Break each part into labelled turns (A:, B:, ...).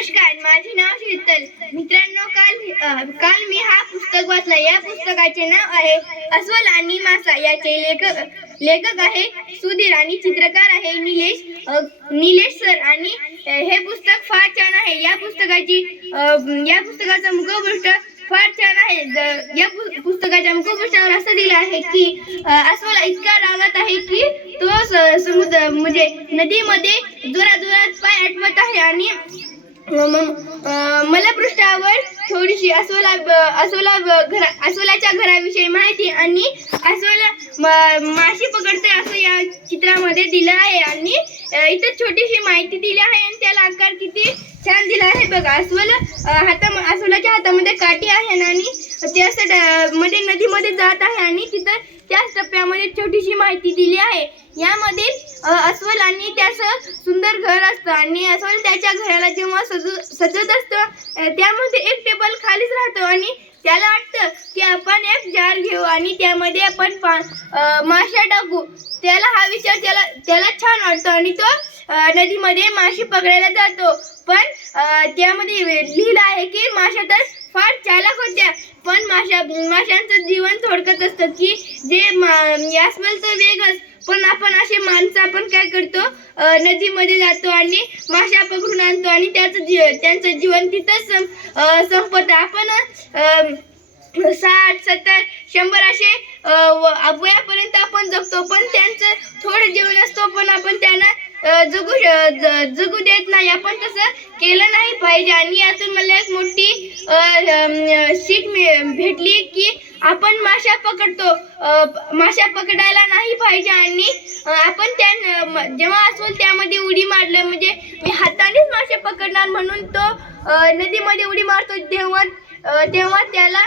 A: नमस्कार माझे नाव शीतल. मित्रांनो काल काल मी हा पुस्तक वाचला. या पुस्तकाचे नाव आहे अस्वल आणि मासा. याचे लेखक लेखक आहे सुधीर आणि चित्रकार आहे निलेश निलेश सर. आणि हे पुस्तक फार छान आहे. या पुस्तकाची या पुस्तकाचा मुखपृष्ठ फार छान आहे. या पुस्तकाच्या मुखपृष्ठावर असं दिलं आहे की अस्वल इतका रागात आहे की तो स- समुद्र म्हणजे नदीमध्ये जोरात जोरात पाय आठवत आहे आणि मला पृष्ठावर थोडीशी अस्वला अस्वला घरा अस्वलाच्या घराविषयी माहिती आणि अस्वला माशी पकडते असं या चित्रामध्ये दिलं आहे. आणि इथं छोटीशी माहिती दिली आहे आणि त्याला आकार किती छान दिला आहे बघा. अस्वल हाता अस्वलाच्या हातामध्ये काठी आहे आणि ते असं मध्ये नदीमध्ये जात आहे आणि तिथं त्याच टप्प्यामध्ये छोटीशी माहिती दिली आहे. यामध्ये अस्वल आणि त्याचं सुंदर घर असतं आणि असं त्याच्या घराला जेव्हा सजू सजत असतं त्यामध्ये एक टेबल खालीच राहतो आणि त्याला वाटतं की आपण एक जार घेऊ आणि त्यामध्ये आपण पा माशा टाकू. त्याला हा विचार त्याला त्याला छान वाटतो आणि तो नदीमध्ये माशी पकडायला जातो. पण त्यामध्ये लिहिलं आहे की माशा तर फार चालक होत्या. पण माशा माशांचं जीवन थोडकत असतं की जे यास्वलचं वेगच पण आपण असे माणसं आपण काय करतो नदीमध्ये जातो आणि माशा पकडून आणतो आणि त्याचं जीव त्यांचं जीवन तिथंच संपत. आपण साठ सत्तर शंभर असे वयापर्यंत आपण जगतो पण त्यांचं थोडं जीवन असतो पण आपण त्यांना जगू जगू देत नाही. आपण तसं केलं नाही पाहिजे. आणि यातून मला एक मोठी शीट भेटली की आपण माशा पकडतो. माशा पकडायला नाही पाहिजे आणि आपण त्या जेव्हा अस्वल त्यामध्ये उडी मारलं. म्हणजे मी हातानेच मासे पकडणार म्हणून तो नदीमध्ये उडी मारतो. तेव्हा तेव्हा त्याला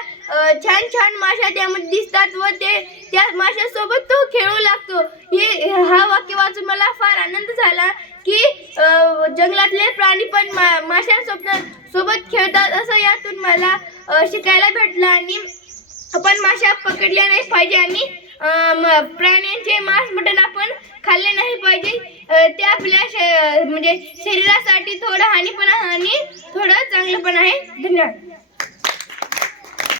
A: छान छान माशा त्यामध्ये दिसतात व ते त्या माशासोबत तो खेळू लागतो. हे हा वाक्य वाचून मला फार आनंद झाला की जंगलातले प्राणी पण मा माशांसोबत सोबत खेळतात असं यातून मला शिकायला भेटलं. आणि आपण माशा पकडल्या नाही पाहिजे आणि प्राण्यांचे मांस मटण आपण खाल्ले नाही पाहिजे. ते आपल्या श- म्हणजे शरीरासाठी थोडं हानी पण आहे आणि थोडं चांगलं पण आहे. धन्यवाद.